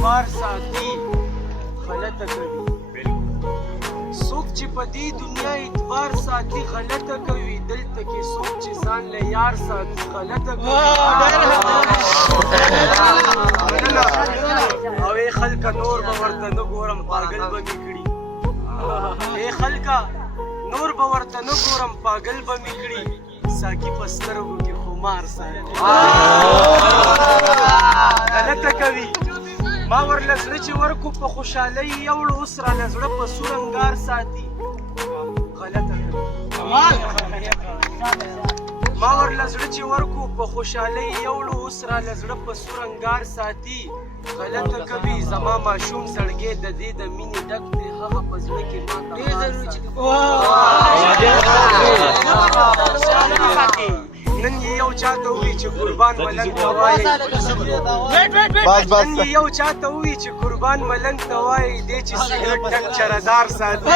اعتبار ساتي غلطه کوي څوک چې په دې دنیا اعتبار ساتي غلطه کوي دلته کې څوک چې ځان له یار ساتي غلطه کوي او ای خلکه نور به ورته نه ګورم پاگل به مې کړي ای خلکه نور به ورته نه ګورم پاگل به مې کړي ساقي په سترګو کې خمار ساتي غلطه کوي ما ورله زړه چې ورکو په خوشحالۍ یوړو اوس راله زړه په سور انګار ساتي غلطه کوي ما ورله زړه چې ورکو په خوشحالۍ یوړو اوس راله زړه په سور انګار ساتي غلطه کوي زما ماشوم زړګی د دې د مینې ډک دی هغه په زړه کې ماته نن یې یو چاته ووي چې قربان ملنګ ته وایي نن یې یو چاته ووي چې قربان ملنګ ته وایي دی چې سګرټ ډک چرهدار ساتي